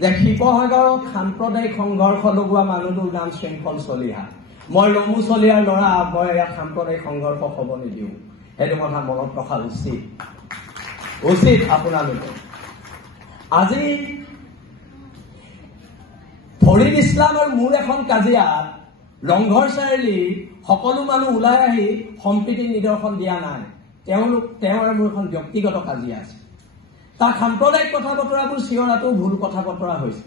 যে শিৱসাগৰত সাম্প্ৰদায়িক সংঘৰ্ষ লগোৱা মানুহটোৰ নাম শৃংখল চলিহা। মই ৰমু চলিহাৰ ল'ৰা, মই ইয়াত সাম্প্ৰদায়িক সংঘৰ্ষ হ'ব নিদিওঁ। সেইটো কথা মনত ৰখা উচিত আপোনালোকে। আজি ফৰিদ ইছলামৰ মোৰ এখন কাজিয়াত ৰংঘৰ চাৰিআলি সকলো মানুহ ওলাই আহি সম্প্ৰীতি নিদৰ্শন দিয়া নাই। তেওঁৰ মোৰ এখন ব্যক্তিগত কাজিয়া আছে। তাক সাম্প্ৰদায়িক কথা বতৰাবোৰ চিঞৰাটো ভুল কথা বতৰা হৈছে।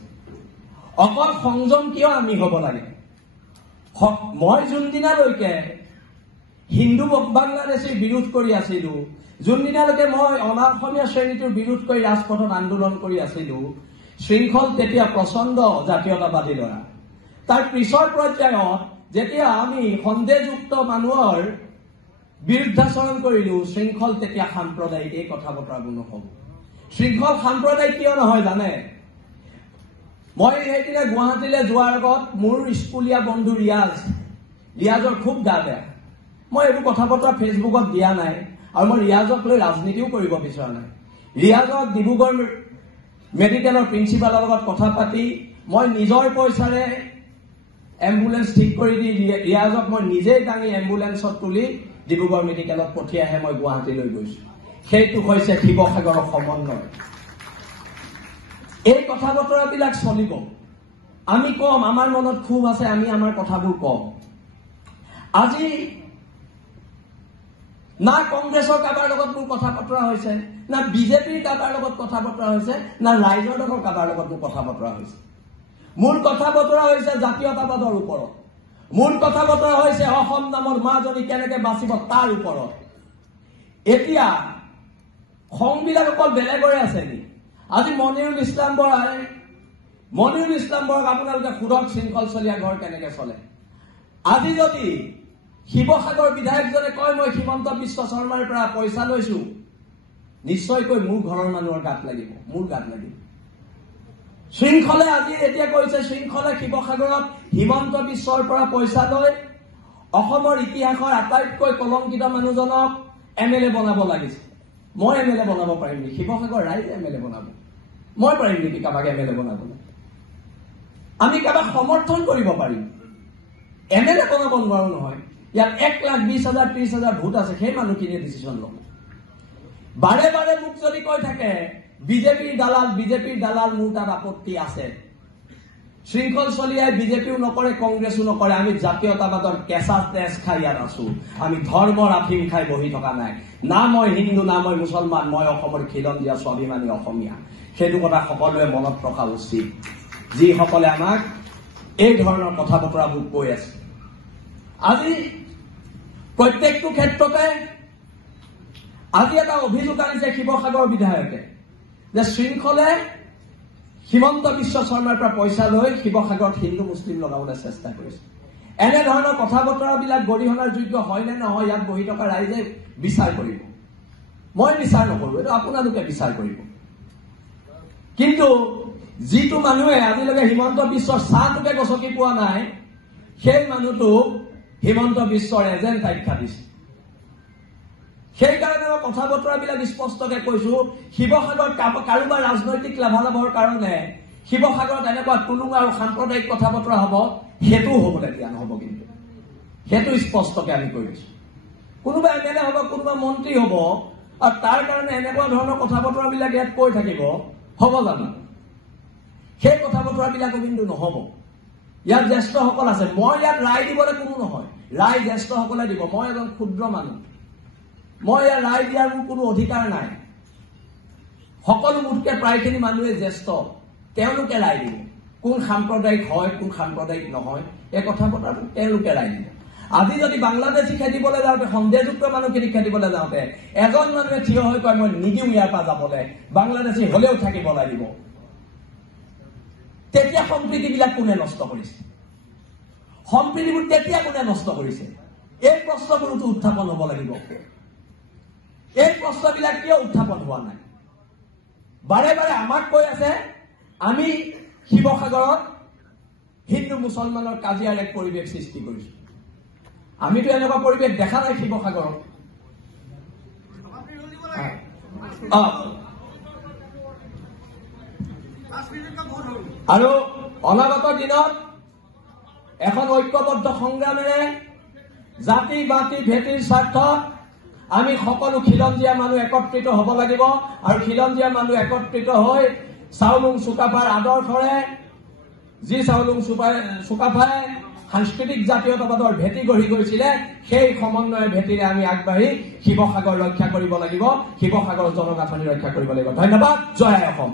অকল সংযম কিয় আমি হ'ব লাগে? মই যোনদিনালৈকে হিন্দু বাংলাদেশীৰ বিৰোধ কৰি আছিলো, যোনদিনালৈকে মই অনা অসমীয়া শ্ৰেণীটোৰ বিৰোধ কৰি ৰাজপথত আন্দোলন কৰি আছিলো, শৃংখল তেতিয়া প্ৰচণ্ড জাতীয়তাবাদী ল'ৰা। তাৰ পিছৰ পৰ্যায়ত যেতিয়া আমি সন্দেহযুক্ত মানুহৰ বিৰুদ্ধাচৰণ কৰিলো, শৃংখল তেতিয়া সাম্প্ৰদায়িক। এই কথা বতৰাবোৰ নহ'ব। শৃংখল সাম্প্ৰদায়িক কিয় নহয় জানে? মই সেইদিনা গুৱাহাটীলৈ যোৱাৰ আগত মোৰ স্কুলীয়া বন্ধু ৰিয়াজৰ খুব গা বেয়া। মই এইবোৰ কথা বতৰা ফেচবুকত দিয়া নাই, আৰু মই ৰিয়াজক লৈ ৰাজনীতিও কৰিব বিচৰা নাই। ৰিয়াজক ডিব্ৰুগড় মেডিকেলৰ প্ৰিন্সিপালৰ লগত কথা পাতি মই নিজৰ পইচাৰে এম্বুলেন্স ঠিক কৰি দি ৰিয়াজক মই নিজেই দাঙি এম্বুলেন্সত তুলি ডিব্ৰুগড় মেডিকেলত পঠিয়াইহে মই গুৱাহাটীলৈ গৈছো। সেইটো হৈছে শিৱসাগৰৰ সমন্বয়। এই কথা বতৰাবিলাক চলিব। আমি কম, আমাৰ মনত ক্ষোভ আছে, আমি আমাৰ কথাবোৰ কম। আজি না কংগ্ৰেছৰ কাৰোবাৰ লগত মোৰ কথা বতৰা হৈছে, না বিজেপিৰ কাৰোবাৰ লগত কথা বতৰা হৈছে, না ৰাইজৰ দলৰ কাৰোবাৰ লগত মোৰ কথা বতৰা হৈছে। মোৰ কথা বতৰা হৈছে জাতীয়তাবাদৰ ওপৰত। মোৰ কথা বতৰা হৈছে অসম নামৰ মাজনী কেনেকে বাচিব তাৰ ওপৰত। এতিয়া সংবিলাক অকল বেলেগৰে আছে নেকি? আজি মনিৰুল ইছলাম বৰাক আপোনালোকে সোধক শৃংখল চলিহা ঘৰ কেনেকে চলে। আজি যদি শিৱসাগৰ বিধায়কজনে কয় মই হিমন্ত বিশ্ব শৰ্মাৰ পৰা পইচা লৈছো, নিশ্চয়কৈ মোৰ ঘৰৰ মানুহৰ গাত লাগিব, মোৰ গাত লাগিব। শৃংখলে আজি এতিয়া কৈছে, শৃংখলে শিৱসাগৰত হিমন্ত বিশ্বৰ পৰা পইচা লৈ অসমৰ ইতিহাসৰ আটাইতকৈ কলংকিত মানুহজনক MLA বনাব লাগিছে। মই MLA বনাব পাৰিম নেকি? শিৱসাগৰ ৰাইজে MLA বনাব। মই পাৰিম নেকি কাৰোবাক MLA বনাবলৈ? আমি কাৰোবাক সমৰ্থন কৰিব পাৰিম, MLA বনাব নোৱাৰো নহয়। ইয়াত 1,20,000 30,000 ভোট আছে, সেই মানুহখিনিয়ে ডিচিশ্যন ল'ব। বাৰে বাৰে মোক যদি কৈ থাকে বিজেপিৰ দালাল, মোৰ তাত আপত্তি আছে। শৃংখল চলিহাই বিজেপিও নকৰে, কংগ্ৰেছো নকৰে। আমি জাতীয়তাবাদৰ কেঁচা তেজ খাই ইয়াত আছো। আমি ধৰ্মৰ আফিম খাই বহি থকা নাই। না মই হিন্দু, না মই মুছলমান, মই অসমৰ খিলঞ্জীয়া স্বাভিমানী অসমীয়া। সেইটো কথা সকলোৱে মনত ৰখা উচিত, যিসকলে আমাক এই ধৰণৰ কথা বতৰাবোৰ কৈ আছে। আজি প্ৰত্যেকটো ক্ষেত্ৰতে আজি এটা অভিযোগ আনিছে শিৱসাগৰ বিধায়কে যে শৃংখলে হিমন্ত বিশ্ব শৰ্মাৰ পৰা পইচা লৈ শিৱসাগৰত হিন্দু মুছলিম লগাবলৈ চেষ্টা কৰিছে। এনেধৰণৰ কথা বতৰাবিলাক গৰিহণাৰ যোগ্য হয় নে নহয়, ইয়াত বহি থকা ৰাইজে বিচাৰ কৰিব। মই বিচাৰ নকৰো, এইটো আপোনালোকে বিচাৰ কৰিব। কিন্তু যিটো মানুহে আজিলৈকে হিমন্ত বিশ্বৰ চাহটোকে গছকি পোৱা নাই, সেই মানুহটোক হিমন্ত বিশ্বৰ এজেণ্ট আখ্যা দিছে। সেইকাৰণে মই কথা বতৰাবিলাক স্পষ্টকে কৈছো, শিৱসাগৰত কাৰোবাৰ ৰাজনৈতিক লাভালাভৰ কাৰণে শিৱসাগৰত এনেকুৱা টুলুঙা আৰু সাম্প্ৰদায়িক কথা বতৰা হ'ব, সেইটোও হ'বলৈ দিয়া নহ'ব। কিন্তু সেইটো স্পষ্টকে আমি কৈ দিছো। কোনোবা MLA হ'ব, কোনোবা মন্ত্ৰী হ'ব, আৰু তাৰ কাৰণে এনেকুৱা ধৰণৰ কথা বতৰাবিলাক ইয়াত কৈ থাকিব, হ'ব জানো? সেই কথা বতৰাবিলাকো কিন্তু নহ'ব। ইয়াত জ্যেষ্ঠসকল আছে। মই ইয়াত ৰায় দিবলৈ কোনো নহয়, ৰায় জ্যেষ্ঠসকলে দিব। মই এজন ক্ষুদ্ৰ মানুহ, মই ইয়াত ৰায় দিয়াৰ মোৰ কোনো অধিকাৰ নাই। সকলো মোতকে প্ৰায়খিনি মানুহে জ্যেষ্ঠ, তেওঁলোকে ৰায় দিব। কোন সাম্প্ৰদায়িক হয়, কোন সাম্প্ৰদায়িক নহয়, এই কথা বতৰাবোৰ তেওঁলোকে ৰায় দিব। আজি যদি বাংলাদেশী খেদিবলৈ যাওঁতে, সন্দেহযুক্ত মানুহখিনিক খেদিবলৈ যাওঁতে এজন মানুহে থিয় হৈ কয় মই নিদিওঁ ইয়াৰ পৰা যাবলৈ, বাংলাদেশী হলেও থাকিব লাগিব, তেতিয়া সম্প্ৰীতিবিলাক কোনে নষ্ট কৰিছে? সম্প্ৰীতিবোৰ তেতিয়া কোনে নষ্ট কৰিছে? এই প্ৰশ্নবোৰতো উত্থাপন হ'ব লাগিব। এই প্ৰশ্নবিলাক কিয় উত্থাপন হোৱা নাই? বাৰে বাৰে আমাক কৈ আছে আমি শিৱসাগৰত হিন্দু মুছলমানৰ কাজিয়াৰ এক পৰিৱেশ সৃষ্টি কৰিছো। আমিতো এনেকুৱা পৰিৱেশ দেখা নাই শিৱসাগৰত। আৰু অনাগত দিনত এখন ঐক্যবদ্ধ সংগ্ৰামেৰে জাতি বাতি ভেটিৰ স্বাৰ্থত আমি সকলো খিলঞ্জীয়া মানুহ একত্ৰিত হ'ব লাগিব আৰু খিলঞ্জীয়া মানুহ একত্ৰিত হৈ চাউলুং চুকাফাৰ আদৰ্শৰে যি চাউলুং চুকাফাই সাংস্কৃতিক জাতীয়তাবাদৰ ভেটি গঢ়ি গৈছিলে সেই সমন্বয়ৰ ভেটিৰে আমি আগবাঢ়ি শিৱসাগৰ ৰক্ষা কৰিব লাগিব, শিৱসাগৰৰ জনগাঁথনি ৰক্ষা কৰিব লাগিব। ধন্যবাদ। জয় আই অসম।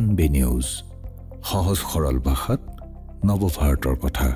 NB নিউজ, সহজ সৰল ভাষাত নৱভাৰতৰ কথা।